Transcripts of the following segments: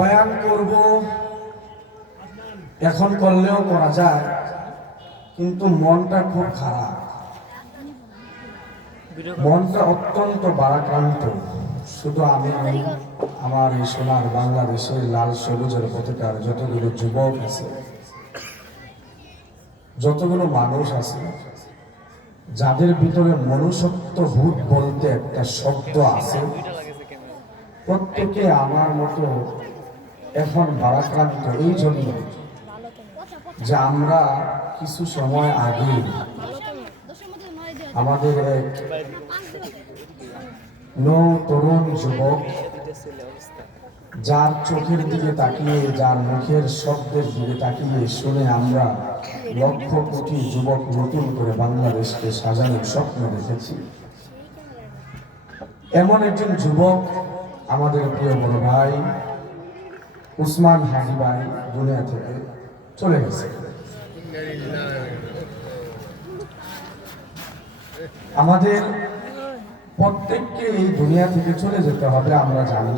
বয়ান করব, এখন করলেও করা যায়, কিন্তু মনটা খুব খারাপ, মনটা অত্যন্ত ভারাক্রান্ত। শুধু আমি নই, আমার এই সোনার বাংলাদেশের লাল সবুজের পতাকার যতগুলো যুবক আছে, যতগুলো মানুষ আছে, যাদের ভিতরে মনুষ্যত্ববোধ বলতে একটা শব্দ আছে, প্রত্যেকে আমার মতো এখন ভারাক্রান্ত। এই জন্য যে আমরা কিছু সময় আগে আমাদের এক তরুণ যুবক, যার চোখের দিকে তাকিয়ে, যার মুখের শব্দের দিকে তাকিয়ে শুনে আমরা লক্ষ কোটি যুবক নতুন করে বাংলাদেশকে সাজানোর স্বপ্ন দেখেছি, এমন একজন যুবক আমাদের প্রিয় বড় ভাই উসমান হাজি ভাই দুনিয়া থেকে চলে গেছে। আমাদের প্রত্যেককে এই দুনিয়া থেকে চলে যেতে হবে, আমরা জানি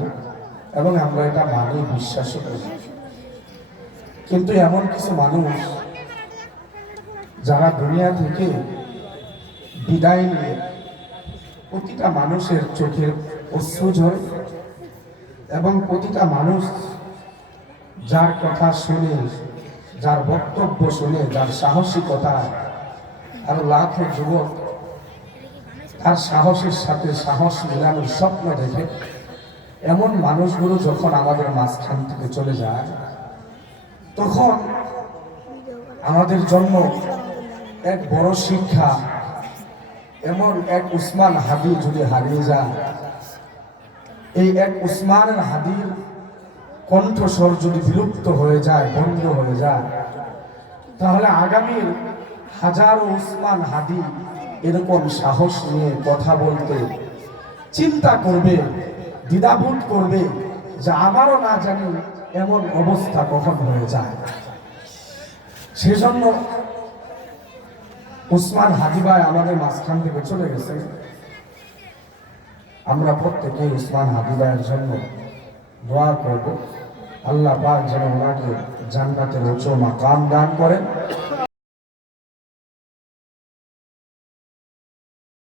এবং আমরা এটা মানি, বিশ্বাস করি। কিন্তু এমন কিছু মানুষ যারা দুনিয়া থেকে বিদায় নিয়ে প্রতিটা মানুষের চোখের অশ্রু ঝরে, এবং প্রতিটা মানুষ যার কথা শুনে, যার বক্তব্য শুনে, যার সাহসিকতা, আর লাখো যুবক তার সাহসের সাথে সাহস মিলানোর স্বপ্ন দেখে, এমন মানুষগুলো যখন আমাদের মাঝখান থেকে চলে যায়, তখন আমাদের জন্য এক বড় শিক্ষা, এমন এক উসমান হাদি যদি হারিয়ে যায়, এই এক উসমানের হাদির কণ্ঠস্বর যদি বিলুপ্ত হয়ে যায়, বন্ধ হয়ে যায়, তাহলে আগামীর হাজারো উসমান হাদি এরকম সাহস নিয়ে কথা বলতে চিন্তা করবে, দ্বিধাবোধ করবে যে আমারও না জানি এমন অবস্থা কখন হয়ে যায়। সেজন্য উসমান হাদি ভাই আমাদের মাঝখান থেকে চলে গেছে। আমরা প্রত্যেকে উসমান হাদি ভাইয়ের জন্য দোয়া করব, আল্লাহ পাক যেন ওনাকে জান্নাতের উচ্চ মাকাম দান করেন,